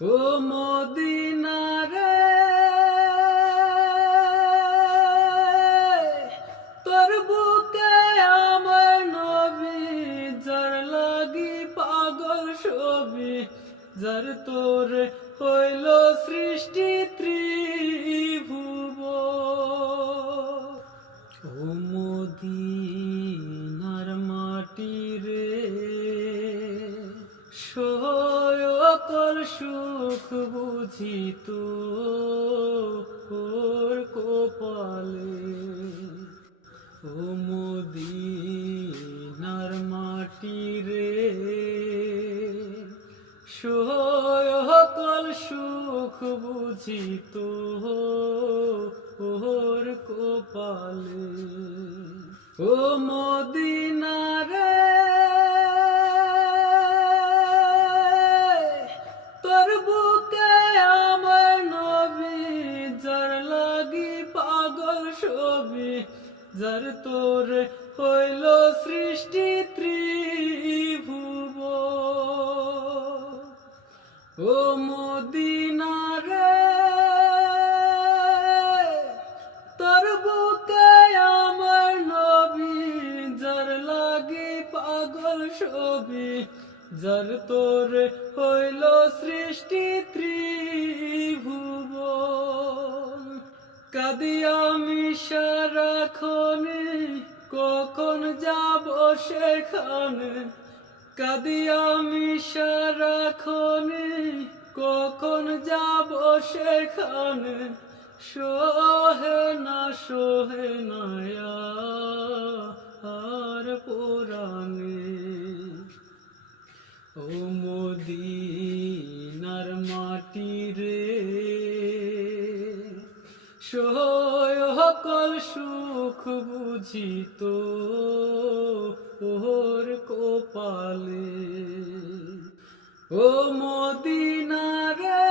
ও Medina রে, তোর বুকে আমার নবী, যার লাগি পাগল সবি, যার তোর হইল সৃষ্টি ত্রিভুবন। ও মদিনার মাটি রে, সকল সুখ বুঝি তোর কপালে। ও মদিনার মাটি রে, সকল সুখ বুঝি তোর কপালে। ও মদিনা রে, তোর বুকে আমার নবী, যার লাগি পাগল সবি, যার তোর হইল সৃষ্টি ত্রিভুবন। ও মদিনা রে, তোর বুকে আমার নবী, যার লাগি পাগল সবি, যার তোর হইল সৃষ্টি ত্রিভুবন। কাঁদি আমি সারাক্ষণে, কখন যাব সেখানে। কাঁদি আমি সারাক্ষণে, কখন যাব সেখানে। সোহে না আর পুরাণে। ও মদিনার মাটি রে, সকল সুখ বুঝি তোর কপালে। ও মদিনা রে,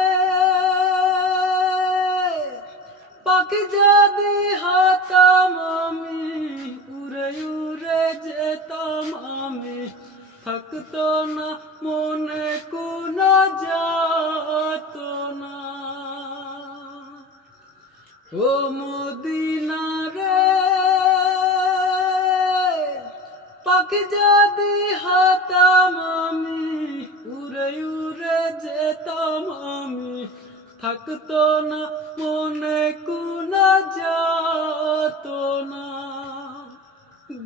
পাখি যদি হতাম আমি, উড়ে উড়ে যেতাম আমি, থাকতো না মনে কোনো যাতনা। ও মদিনা রে, পাখি যদি হতাম আমি, উড়ে উড়ে যেতাম আমি, থাকতো না মনে কোনো যাতনা।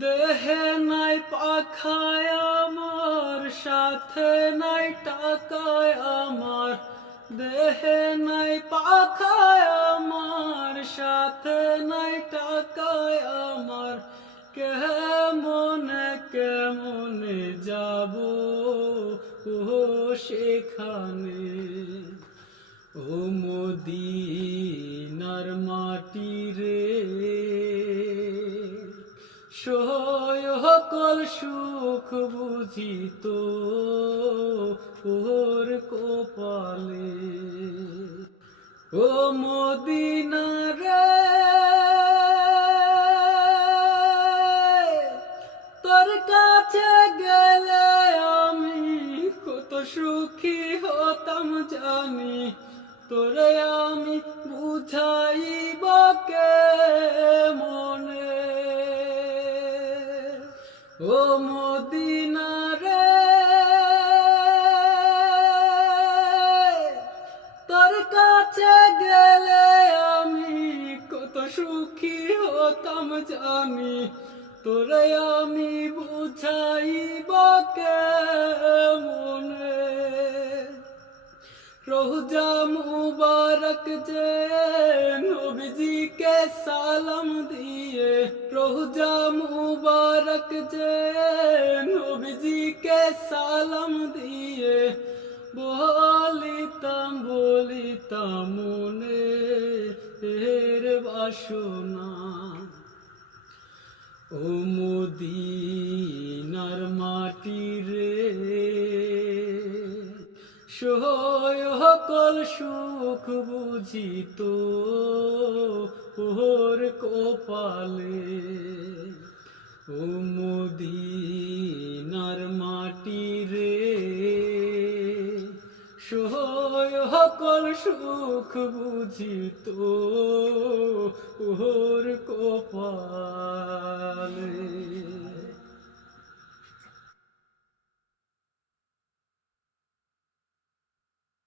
দেহে নাই পাখায় আমার, সাথে নাই টাকায় আমার। দেহে নাই পাখায় আমার, সাথে নাই টাকায় আমার। কেমনে যাব ও সেখানে। ও মদিনার মাটি রে, সকল সুখ বুঝি তোর কপালে। ও মদিনা রে, তোর কাছে গেলে আমি কত সুখী হতাম জানি। তোরে আমি বুঝাইব কেমনে। ও মদিনা রে, তোর কাছে গেলে আমি কত সুখী হতাম জানি। তোরে আমি বুঝাইব কেমনে। রোজা মুবারক যে নবীজিকে সালাম দিয়ে, রোজা মুবারক যে নবীজিকে সালাম দিয়ে, বলিতাম মনে এর বাসনা। ও মদিনার মাটি রে, সকল সুখ বুঝি তোর কপালে। ও মদিনার মাটি রে, সকল সুখ বুঝি তো ওর কপাল